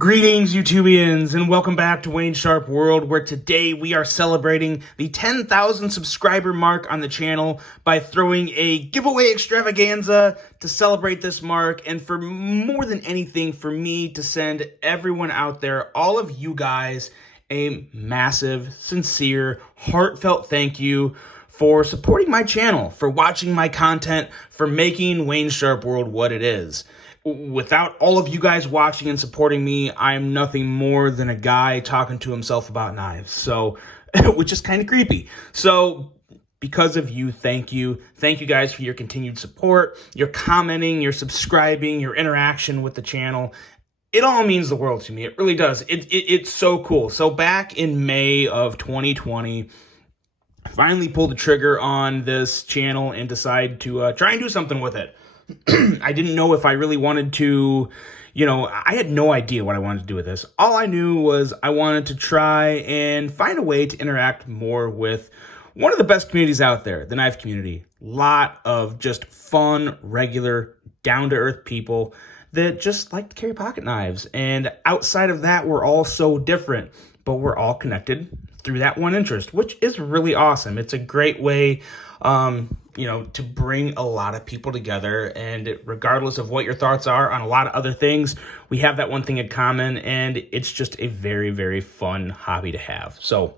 Greetings, YouTubians, and welcome back to Wayne Sharp World, where today we are celebrating the 10,000 subscriber mark on the channel by throwing a giveaway extravaganza to celebrate this mark, and for more than anything, for me to send everyone out there, all of you guys, a massive, sincere, heartfelt thank you for supporting my channel, for watching my content, for making Wayne Sharp World what it is. Without all of you guys watching and supporting me, I'm nothing more than a guy talking to himself about knives. So, which is kind of creepy. So, because of you, thank you. Thank you guys for your continued support, your commenting, your subscribing, your interaction with the channel. It all means the world to me. It really does. It's so cool. So back in May of 2020, I finally pulled the trigger on this channel and decided to try and do something with it. I didn't know if I really wanted to, I had no idea what I wanted to do with this. All I knew was I wanted to try and find a way to interact more with one of the best communities out there, the knife community. Lot of just fun, regular, down-to-earth people that just like to carry pocket knives. And outside of that, we're all so different, but we're all connected through that one interest, which is really awesome. It's a great way, to bring a lot of people together, and regardless of what your thoughts are on a lot of other things, we have that one thing in common, and it's just a very, very fun hobby to have. So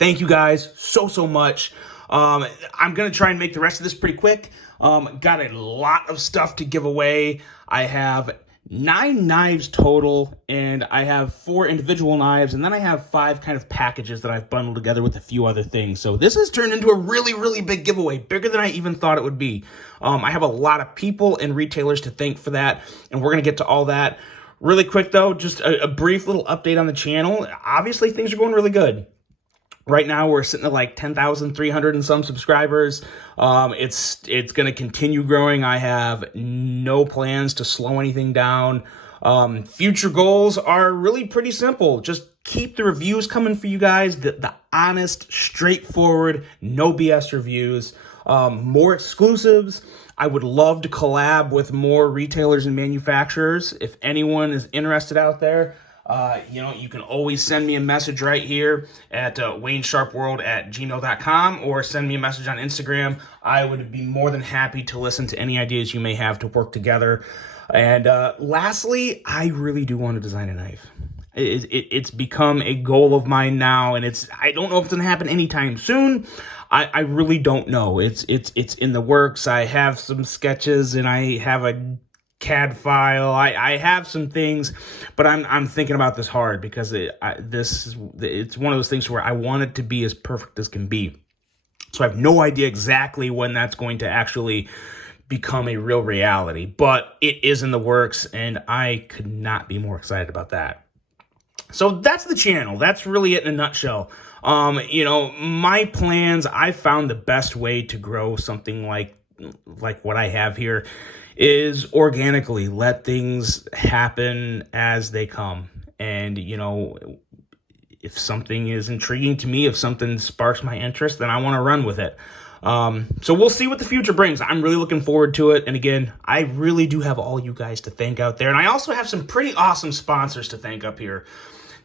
thank you guys so much. I'm going to try and make the rest of this pretty quick. Got a lot of stuff to give away. I have 9 knives total, and I have 4 individual knives, and then I have 5 kind of packages that I've bundled together with a few other things. So this has turned into a really, really big giveaway, bigger than I even thought it would be. I have a lot of people and retailers to thank for that, and we're going to get to all that. Really quick, though, just a brief little update on the channel. Obviously, things are going really good. Right now, we're sitting at like 10,300 and some subscribers. It's going to continue growing. I have no plans to slow anything down. Future goals are really pretty simple. Just keep the reviews coming for you guys. The honest, straightforward, no BS reviews. More exclusives. I would love to collab with more retailers and manufacturers. If anyone is interested out there, you can always send me a message right here at waynesharpworld@gmail.com, or send me a message on Instagram. I would be more than happy to listen to any ideas you may have to work together. And lastly, I really do want to design a knife. It's become a goal of mine now, and I don't know if it's going to happen anytime soon. I really don't know. It's in the works. I have some sketches, and I have a CAD file. I have some things, but I'm thinking about this hard, because it's one of those things where I want it to be as perfect as can be. So I have no idea exactly when that's going to actually become a real reality, but it is in the works, and I could not be more excited about that. So that's the channel. That's really it in a nutshell. My plans, I found the best way to grow something like what I have here is organically let things happen as they come. And, if something is intriguing to me, if something sparks my interest, then I want to run with it. So we'll see what the future brings. I'm really looking forward to it. And again, I really do have all you guys to thank out there. And I also have some pretty awesome sponsors to thank up here.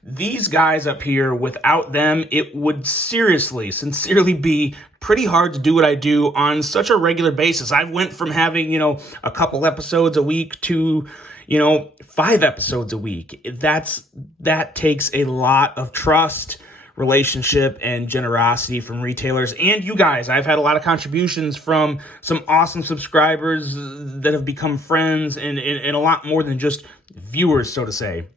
These guys up here, without them, it would sincerely be pretty hard to do what I do on such a regular basis. I went from having, a couple episodes a week to, 5 episodes a week. That takes a lot of trust, relationship, and generosity from retailers and you guys. I've had a lot of contributions from some awesome subscribers that have become friends, and a lot more than just viewers, so to say.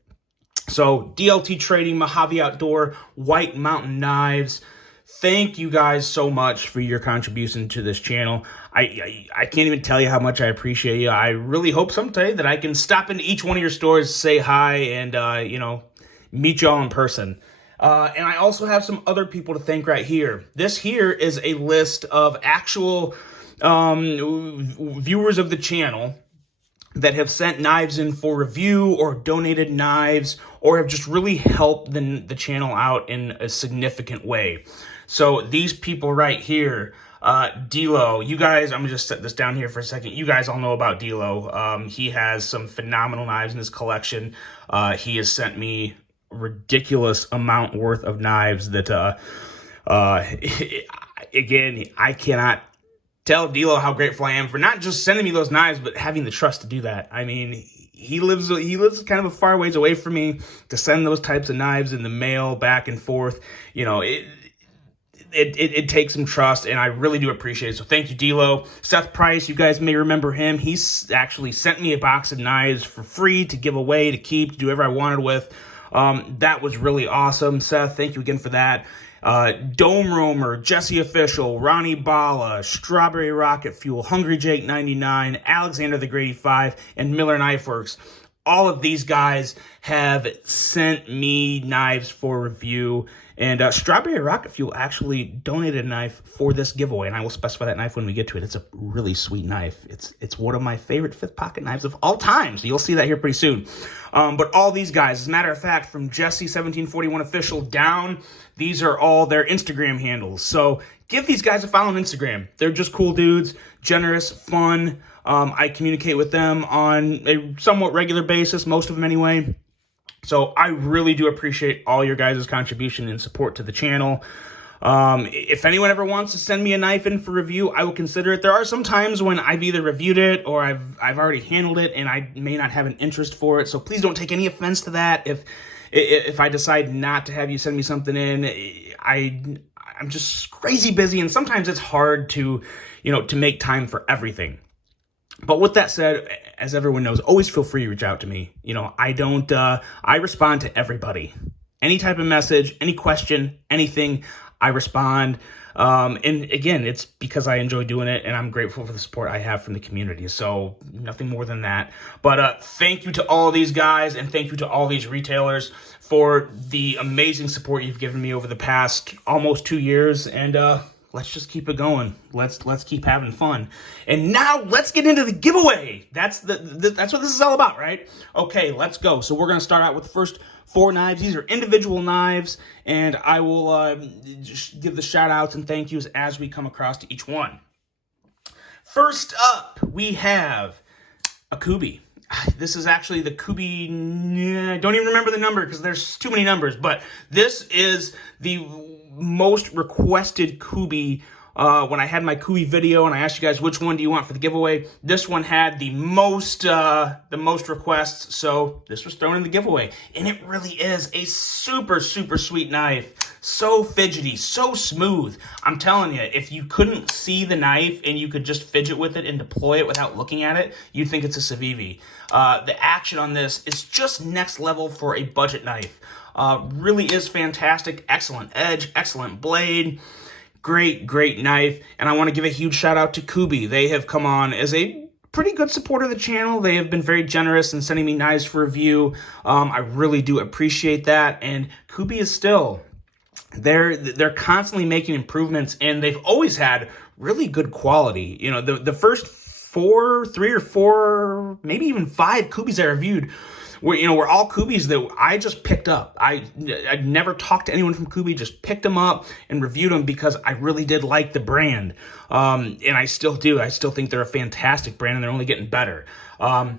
So DLT Trading, Mojave Outdoor, White Mountain Knives, thank you guys so much for your contribution to this channel. I can't even tell you how much I appreciate you. I really hope someday that I can stop into each one of your stores, say hi, and, meet y'all in person. And I also have some other people to thank right here. This here is a list of actual viewers of the channel that have sent knives in for review, or donated knives, or have just really helped the channel out in a significant way. So these people right here, D-Lo, you guys, I'm gonna just set this down here for a second. You guys all know about D-Lo. He has some phenomenal knives in his collection. He has sent me a ridiculous amount worth of knives that, again, I cannot tell D-Lo how grateful I am for not just sending me those knives, but having the trust to do that. I mean, he lives kind of a far ways away from me to send those types of knives in the mail back and forth. You know, it takes some trust, and I really do appreciate it. So thank you, D-Lo. Seth Price, you guys may remember him. He's actually sent me a box of knives for free to give away, to keep, to do whatever I wanted with. That was really awesome. Seth, thank you again for that. Dome Roamer, Jesse Official, Ronnie Bala, Strawberry Rocket Fuel, Hungry Jake 99, Alexander the Grady 5, and Miller Knife Works. All of these guys have sent me knives for review, and Strawberry Rocket Fuel actually donated a knife for this giveaway, and I will specify that knife when we get to it. It's a really sweet knife. It's one of my favorite fifth pocket knives of all time, so you'll see that here pretty soon. But all these guys, as a matter of fact, from Jesse1741 Official down, these are all their Instagram handles. So give these guys a follow on Instagram. They're just cool dudes, generous, fun. I communicate with them on a somewhat regular basis, most of them anyway. So I really do appreciate all your guys' contribution and support to the channel. If anyone ever wants to send me a knife in for review, I will consider it. There are some times when I've either reviewed it or I've already handled it and I may not have an interest for it. So please don't take any offense to that. If I decide not to have you send me something in, I'm just crazy busy, and sometimes it's hard to make time for everything. But with that said, as everyone knows, always feel free to reach out to me. I respond to everybody. Any type of message, any question, anything, I respond. And again, it's because I enjoy doing it, and I'm grateful for the support I have from the community. So nothing more than that. But thank you to all these guys, and thank you to all these retailers for the amazing support you've given me over the past almost 2 years. And let's just keep it going. Let's keep having fun. And now let's get into the giveaway. That's that's what this is all about, right? Okay, let's go. So we're gonna start out with the first 4 knives. These are individual knives, and I will just give the shout outs and thank yous as we come across to each one. First up, we have a Kuby. This is actually the Kuby, I don't even remember the number because there's too many numbers, but this is the most requested Kuby. When I had my Kuby video and I asked you guys which one do you want for the giveaway, this one had the most requests, so this was thrown in the giveaway. And it really is a super, super sweet knife. So fidgety, so smooth. I'm telling you, if you couldn't see the knife and you could just fidget with it and deploy it without looking at it, you'd think it's a Savey. The action on this is just next level for a budget knife. Really is fantastic. Excellent edge, excellent blade. Great knife. And I want to give a huge shout out to Kuby. They have come on as a pretty good supporter of the channel. They have been very generous in sending me knives for review. I really do appreciate that. And Kuby is still, they're constantly making improvements, and they've always had really good quality. The first 3 or 4, maybe even 5 Kubys I reviewed were all Kubys that I just picked up. I'd never talked to anyone from Kuby, just picked them up and reviewed them because I really did like the brand. And I still do. I still think they're a fantastic brand, and they're only getting better.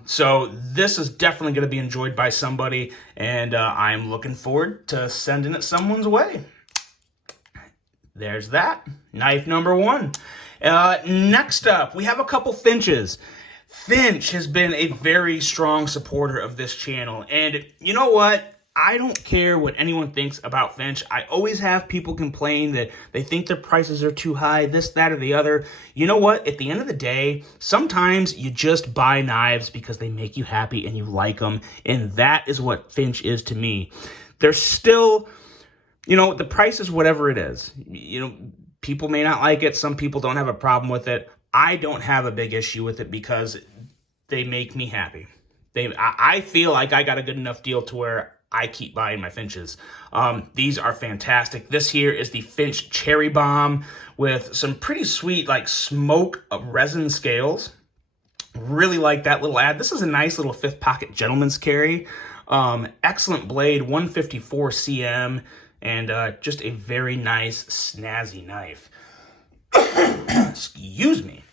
So this is definitely going to be enjoyed by somebody, and I'm looking forward to sending it someone's way. There's that. Knife number 1. Next up, we have a couple Finches. Finch has been a very strong supporter of this channel, and you know what? I don't care what anyone thinks about Finch. I always have people complain that they think their prices are too high, this, that, or the other. You know what? At the end of the day, sometimes you just buy knives because they make you happy and you like them, and that is what Finch is to me. They're still, the price is whatever it is. People may not like it. Some people don't have a problem with it. I don't have a big issue with it because they make me happy. I feel like I got a good enough deal to where I keep buying my Finches. These are fantastic. This here is the Finch Cherry Bomb with some pretty sweet smoke resin scales. Really like that little ad. This is a nice little 5th pocket gentleman's carry. Excellent blade, 154 cm, and just a very nice snazzy knife. Excuse me.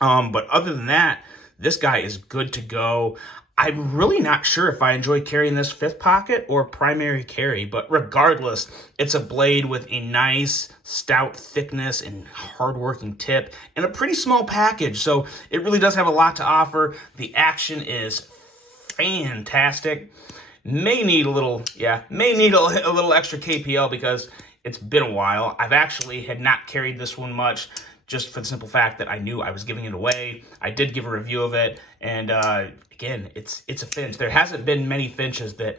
But other than that, this guy is good to go. I'm really not sure if I enjoy carrying this fifth pocket or primary carry, but regardless, it's a blade with a nice stout thickness and hard-working tip and a pretty small package, so it really does have a lot to offer. The action is fantastic. May need a little extra KPL because it's been a while. I've actually had not carried this one much, just for the simple fact that I knew I was giving it away. I did give a review of it, and again, it's a Finch. There hasn't been many Finches that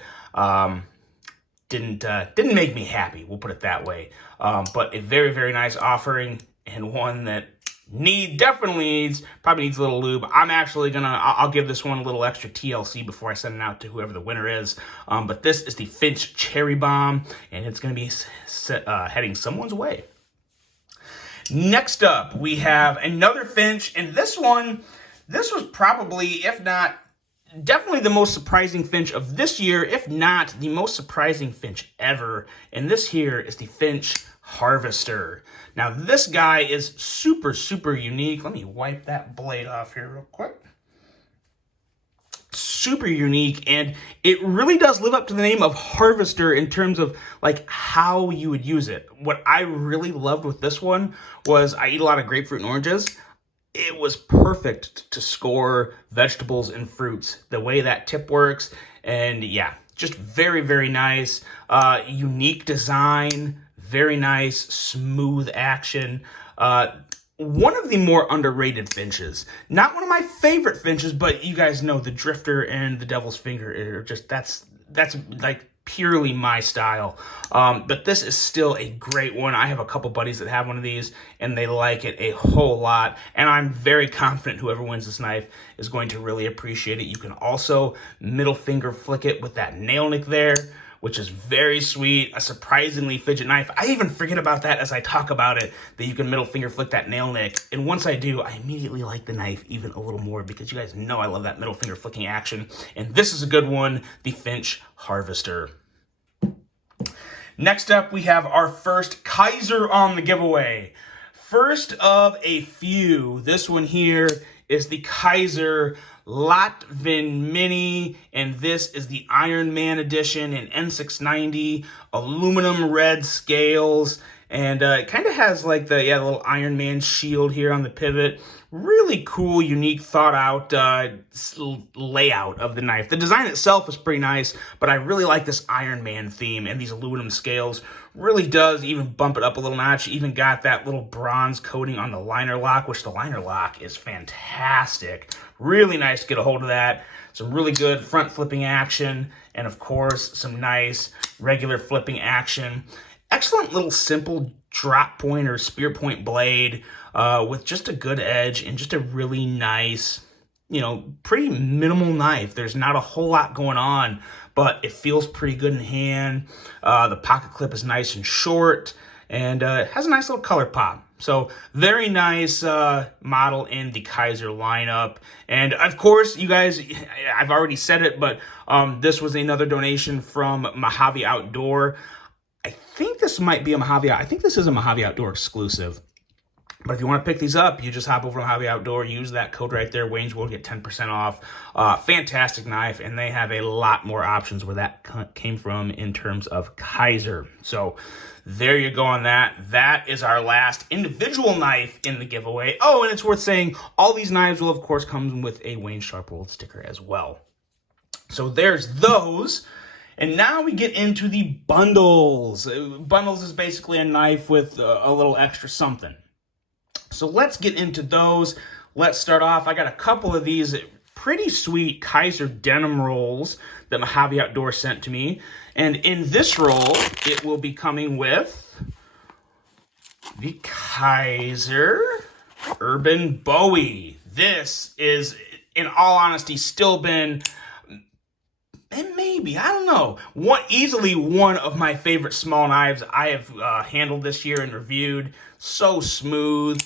didn't make me happy. We'll put it that way. But a very, very nice offering, and one that probably needs a little lube. I'm actually I'll give this one a little extra TLC before I send it out to whoever the winner is. But this is the Finch Cherry Bomb, and it's gonna be heading someone's way. Next up, we have another Finch, and this was probably, if not, definitely the most surprising Finch of this year, if not the most surprising Finch ever, and this here is the Finch Harvester. Now, this guy is super, super unique. Let me wipe that blade off here real quick. Super unique, and it really does live up to the name of Harvester in terms of like how you would use it. What I really loved with this one was I eat a lot of grapefruit and oranges. It was perfect to score vegetables and fruits, the way that tip works. And yeah, just very, very nice, unique design, very nice, smooth action. One of the more underrated Finches. Not one of my favorite Finches, but you guys know the Drifter and the Devil's Finger are just, that's like purely my style. But this is still a great one. I have a couple buddies that have one of these, and they like it a whole lot. And I'm very confident whoever wins this knife is going to really appreciate it. You can also middle finger flick it with that nail nick there, which is very sweet, a surprisingly fidget knife. I even forget about that as I talk about it, that you can middle finger flick that nail nick. And once I do, I immediately like the knife even a little more because you guys know I love that middle finger flicking action. And this is a good one, the Finch Harvester. Next up, we have our first Kizer on the giveaway. First of a few, this one here is the Kizer Latvian Mini, and this is the Iron Man edition in N690, aluminum red scales, and it kind of has like the little Iron Man shield here on the pivot. Really cool, unique, thought out layout of the knife. The design itself is pretty nice, but I really like this Iron Man theme, and these aluminum scales really does even bump it up a little notch. Even got that little bronze coating on the liner lock, which the liner lock is fantastic. Really nice to get a hold of that. Some really good front flipping action, and of course, some nice regular flipping action. Excellent little simple drop point or spear point blade with just a good edge and just a really nice, pretty minimal knife. There's not a whole lot going on, but it feels pretty good in hand. The pocket clip is nice and short, and it has a nice little color pop. So very nice model in the Kizer lineup. And of course, you guys, I've already said it, but this was another donation from Mojave Outdoor. I think this might be a Mojave. I think this is a Mojave Outdoor exclusive. But if you want to pick these up, you just hop over to Mojave Outdoor, use that code right there, Wayne's World, get 10% off. Fantastic knife, and they have a lot more options where that came from in terms of Kizer. So there you go on that. That is our last individual knife in the giveaway. Oh, and it's worth saying, all these knives will, of course, come with a Wayne Sharp World sticker as well. So there's those. And now we get into the bundles. Bundles is basically a knife with a little extra something. So let's get into those. Let's start off. I got a couple of these pretty sweet Kizer denim rolls that Mojave Outdoor sent to me. And in this roll, it will be coming with the Kizer Urban Bowie. This is, in all honesty, still been... and maybe, I don't know, easily one of my favorite small knives I have handled this year and reviewed. So smooth.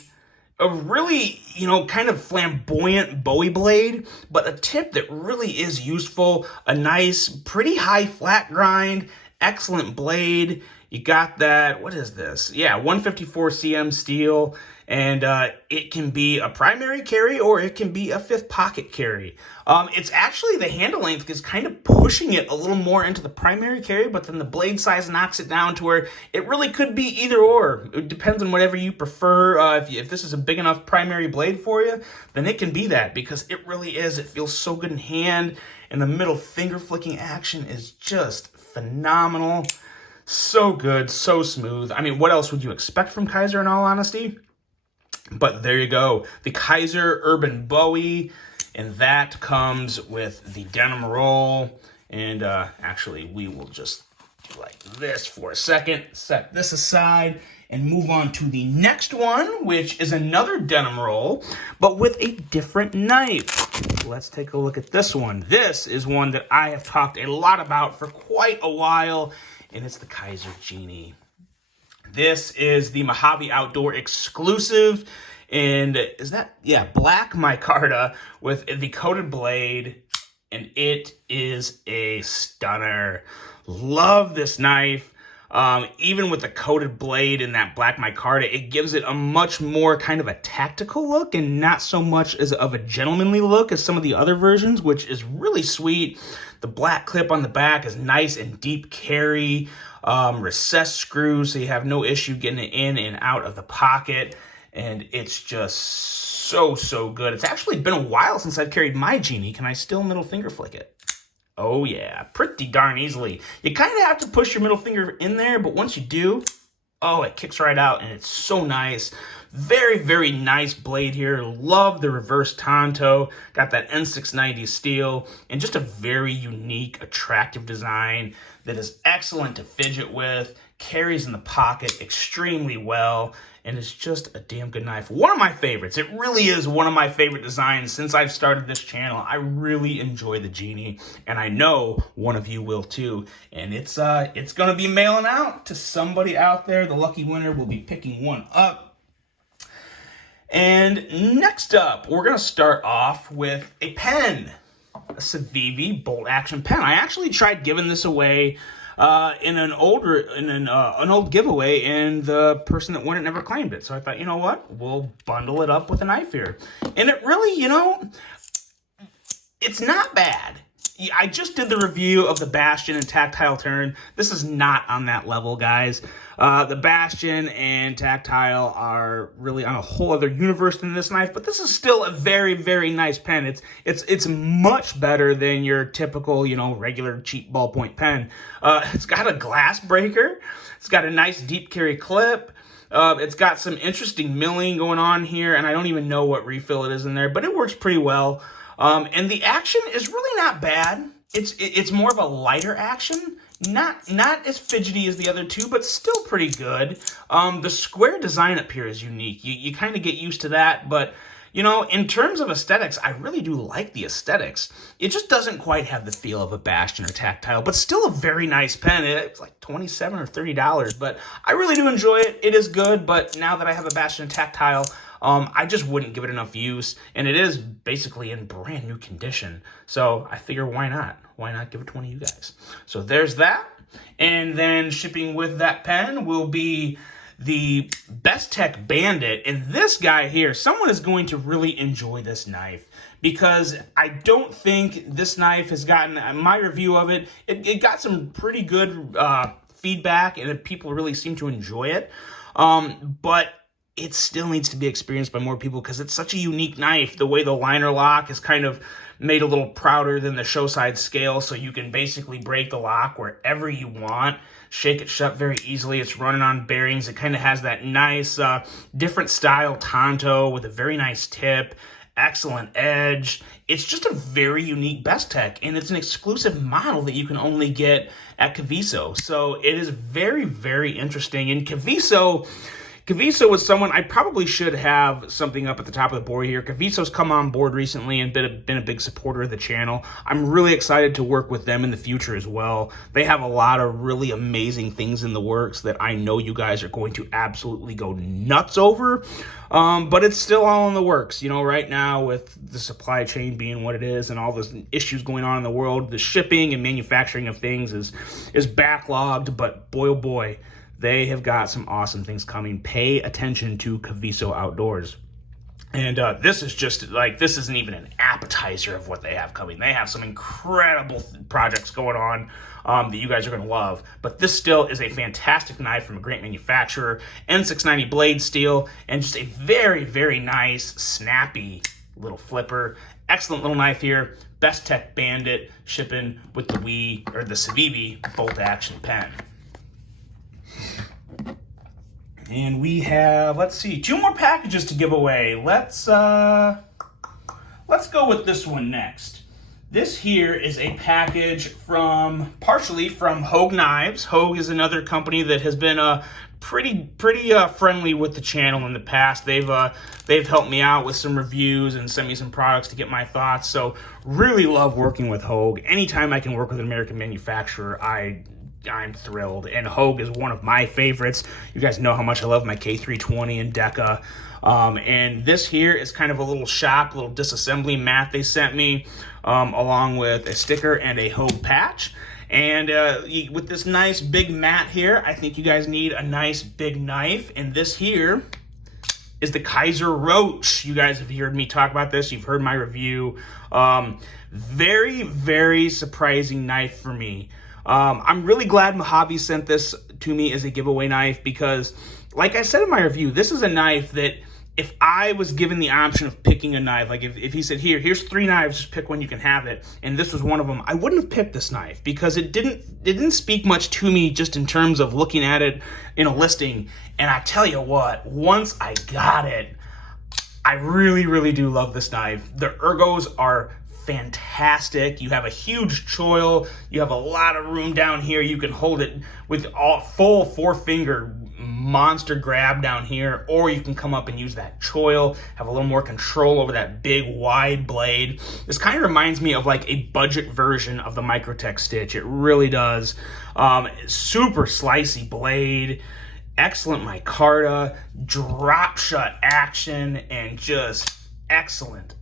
A really, kind of flamboyant Bowie blade, but a tip that really is useful. A nice, pretty high flat grind, excellent blade. You got that, what is this? Yeah, 154 cm steel, and it can be a primary carry or it can be a fifth pocket carry. It's actually, the handle length is kind of pushing it a little more into the primary carry, but then the blade size knocks it down to where it really could be either or. It depends on whatever you prefer. If this is a big enough primary blade for you, then it can be that, because it really is. It feels so good in hand, and the middle finger flicking action is just phenomenal. So good, so smooth. I mean, what else would you expect from Kizer, in all honesty? But there you go, the Kizer Urban Bowie, and that comes with the denim roll. And actually, we will just do like this for a second, set this aside, and move on to the next one, which is another denim roll, but with a different knife. Let's take a look at this one. This is one that I have talked a lot about for quite a while, and it's the Kershaw Genie. This is the Mojave Outdoor exclusive, and is that, yeah, black micarta with the coated blade, and it is a stunner. Love this knife. Even with the coated blade and that black micarta, it gives it a much more kind of a tactical look and not so much as of a gentlemanly look as some of the other versions, which is really sweet. The black clip on the back is nice and deep carry, recessed screw, so you have no issue getting it in and out of the pocket, and it's just so good. It's actually been a while since I've carried my Genie. Can I still middle finger flick it? Oh yeah, pretty darn easily. You kind of have to push your middle finger in there, but once you do, oh, it kicks right out, and it's so nice. Very nice blade here. Love the reverse tanto. Got that N690 steel, and just a very unique, attractive design that is excellent to fidget with, carries in the pocket extremely well, and it's just a damn good knife. One of my favorites. It really is one of my favorite designs since I've started this channel. I really enjoy the Genie, and I know one of you will too. And it's gonna be mailing out to somebody out there. The lucky winner will be picking one up. And next up, we're gonna start off with a pen, a Savey Bolt action pen. I actually tried giving this away in an old giveaway, and the person that won it never claimed it. So I thought, you know what, we'll bundle it up with a knife here. And it really, you know, it's not bad. I just did the review of the Bastion and Tactile Turn. This is not on that level, guys. The Bastion and Tactile are really on a whole other universe than this knife, but this is still a very nice pen. It's much better than your typical, you know, regular cheap ballpoint pen. It's got a glass breaker. It's got a nice deep carry clip. It's got some interesting milling going on here, and I don't even know what refill it is in there, but it works pretty well. And the action is really not bad. It's more of a lighter action, not as fidgety as the other two, but still pretty good. The square design up here is unique. You kind of get used to that, but you know, in terms of aesthetics, I really do like the aesthetics. It just doesn't quite have the feel of a Bastion or Tactile, but still a very nice pen. It's like $27 or $30, but I really do enjoy it. It is good, but now that I have a Bastion and Tactile, I just wouldn't give it enough use, and it is basically in brand new condition. So I figure, why not? Why not give it to one of you guys? So there's that. And then shipping with that pen will be the Bestech Bandit. And this guy here, someone is going to really enjoy this knife, because I don't think this knife has gotten, my review of it, it got some pretty good feedback, and people really seem to enjoy it. But it still needs to be experienced by more people, because it's such a unique knife. The way the liner lock is kind of made a little prouder than the show side scale, so you can basically break the lock wherever you want, shake it shut very easily. It's running on bearings. It kind of has that nice different style tanto with a very nice tip, excellent edge. It's just a very unique Bestech, and it's an exclusive model that you can only get at Kizer. So it is very interesting. And Kizer was someone, I probably should have something up at the top of the board here. Kizer's come on board recently and been a big supporter of the channel. I'm really excited to work with them in the future as well. They have a lot of really amazing things in the works that I know you guys are going to absolutely go nuts over. But it's still all in the works. You know, right now with the supply chain being what it is and all those issues going on in the world, the shipping and manufacturing of things is backlogged, but boy, oh boy, They have got some awesome things coming. Pay attention to Kaviso Outdoors. And this is just like, this isn't even an appetizer of what they have coming. They have some incredible projects going on that you guys are going to love. But this still is a fantastic knife from a great manufacturer. N690 blade steel, and just a very, very nice, snappy little flipper. Excellent little knife here. Best Tech Bandit, shipping with the Savey Bolt action pen. And we have, let's see, 2 more packages to give away. Let's go with this one next. This here is a package partially from Hogue Knives. Hogue is another company that has been pretty friendly with the channel in the past. They've helped me out with some reviews and sent me some products to get my thoughts. So really love working with Hogue. Anytime I can work with an American manufacturer, I'm thrilled, and Hogue is one of my favorites. You guys know how much I love my K320 and Deca. And this here is kind of a little disassembly mat they sent me, along with a sticker and a Hogue patch. And with this nice big mat here, I think you guys need a nice big knife. And this here is the Kizer Roach. You guys have heard me talk about this. You've heard my review. Very, very surprising knife for me. I'm really glad Mojave sent this to me as a giveaway knife because, like I said in my review, this is a knife that if I was given the option of picking a knife, like if he said, here's 3 knives, just pick one, you can have it, and this was one of them, I wouldn't have picked this knife because it didn't speak much to me just in terms of looking at it in a listing. And I tell you what, once I got it, I really, really do love this knife. The ergos are fantastic. You have a huge choil. You have a lot of room down here. You can hold it with full 4-finger monster grab down here, or you can come up and use that choil, have a little more control over that big wide blade. This kind of reminds me of like a budget version of the Microtech Stitch. It really does. Super slicey blade, excellent micarta, drop shut action, and just excellent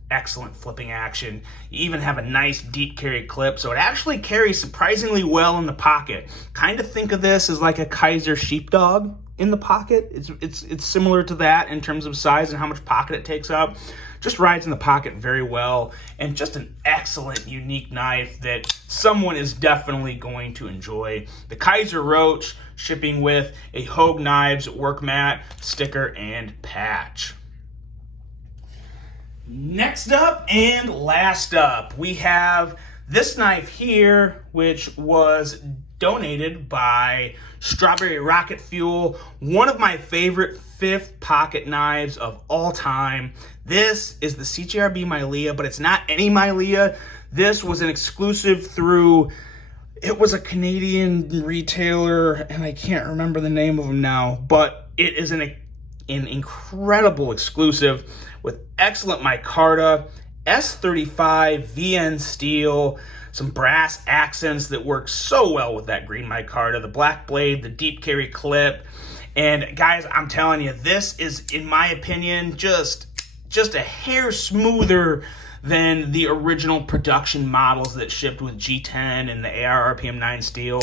flipping action. You even have a nice deep carry clip, so it actually carries surprisingly well in the pocket. Kind of think of this as like a Kizer sheepdog in the pocket. It's similar to that in terms of size and how much pocket it takes up. Just rides in the pocket very well, and just an excellent, unique knife that someone is definitely going to enjoy. The Kizer Roach, shipping with a Hogue Knives work mat, sticker, and patch. Next up and last up, we have this knife here, which was donated by Strawberry Rocket Fuel, one of my favorite 5th pocket knives of all time. This is the CGRB Mylea, but it's not any Mylea. This was an exclusive through, it was a Canadian retailer, and I can't remember the name of them now, but it is an incredible exclusive with excellent micarta, S35 VN steel, some brass accents that work so well with that green micarta, the black blade, the deep carry clip. And guys, I'm telling you, this is, in my opinion, just a hair smoother than the original production models that shipped with G10 and the AR RPM 9 steel.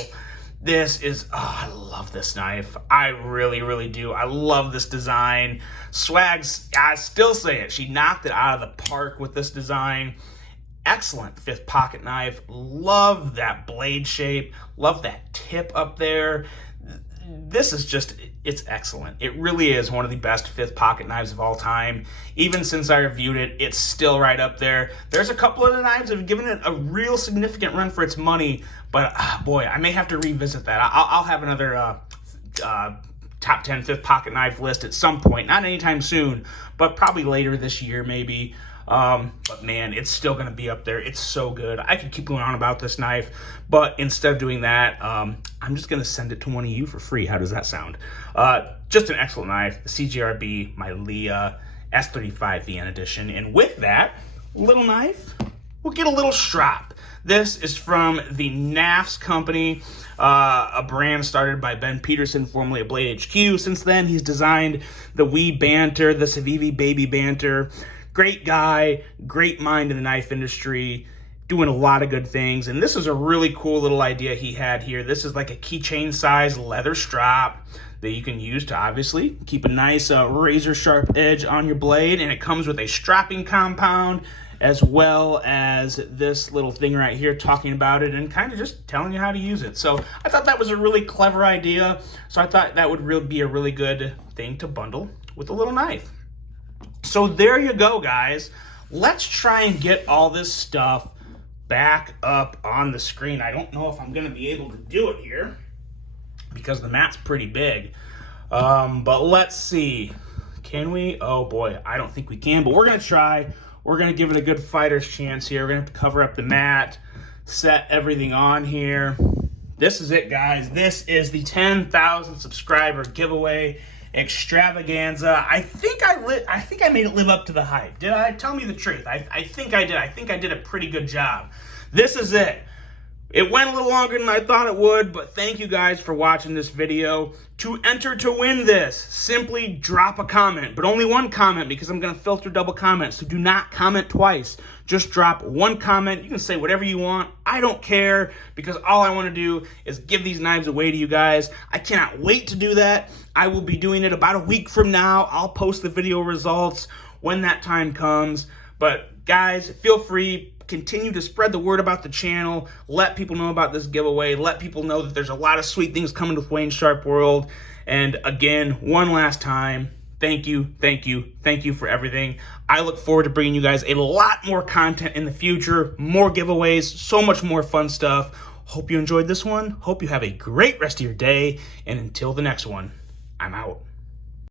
This is, I love this knife. I really, really do. I love this design. Swags, I still say it. She knocked it out of the park with this design. Excellent 5th pocket knife. Love that blade shape. Love that tip up there. This is just, it's excellent. It really is one of the best 5th pocket knives of all time. Even since I reviewed it, it's still right up there. There's a couple of the knives that have given it a real significant run for its money, but boy, I may have to revisit that. I'll have another top 10 5th pocket knife list at some point. Not anytime soon, but probably later this year maybe. But man, it's still going to be up there. It's so good. I could keep going on about this knife, but instead of doing that, I'm just going to send it to one of you for free. How does that sound? Just an excellent knife. The CGRB Mylea S35 VN edition. And with that little knife, we'll get a little strap. This is from the NAFS company, a brand started by Ben Peterson, formerly of Blade HQ. Since then, he's designed the Wee Banter, the Savey Baby Banter. Great guy, great mind in the knife industry. doing a lot of good things. And this is a really cool little idea he had here. This is like a keychain size leather strap that you can use to obviously keep a nice razor sharp edge on your blade. And it comes with a strapping compound as well as this little thing right here talking about it and kind of just telling you how to use it. So I thought that was a really clever idea. So I thought that would be a really good thing to bundle with a little knife. So there you go, guys. Let's try and get all this stuff back up on the screen. I don't know if I'm going to be able to do it here because the mat's pretty big. But let's see. Can we? Oh boy, I don't think we can, but we're going to try. We're going to give it a good fighter's chance here. We're going to have to cover up the mat, set everything on here. This is it, guys. This is the 10,000 subscriber giveaway extravaganza. I think I made it live up to the hype. Did I? Tell me the truth. I think I did. I think I did a pretty good job. This is it. It went a little longer than I thought it would, but thank you guys for watching this video. To enter to win this, simply drop a comment, but only one comment because I'm going to filter double comments. So do not comment twice. Just drop one comment. You can say whatever you want. I don't care because all I want to do is give these knives away to you guys. I cannot wait to do that. I will be doing it about a week from now. I'll post the video results when that time comes. But guys, feel free. Continue to spread the word about the channel. Let people know about this giveaway. Let people know that there's a lot of sweet things coming with Wayne Sharp World. And again, one last time, thank you, thank you, thank you for everything. I look forward to bringing you guys a lot more content in the future, more giveaways, so much more fun stuff. Hope you enjoyed this one. Hope you have a great rest of your day. And until the next one, I'm out.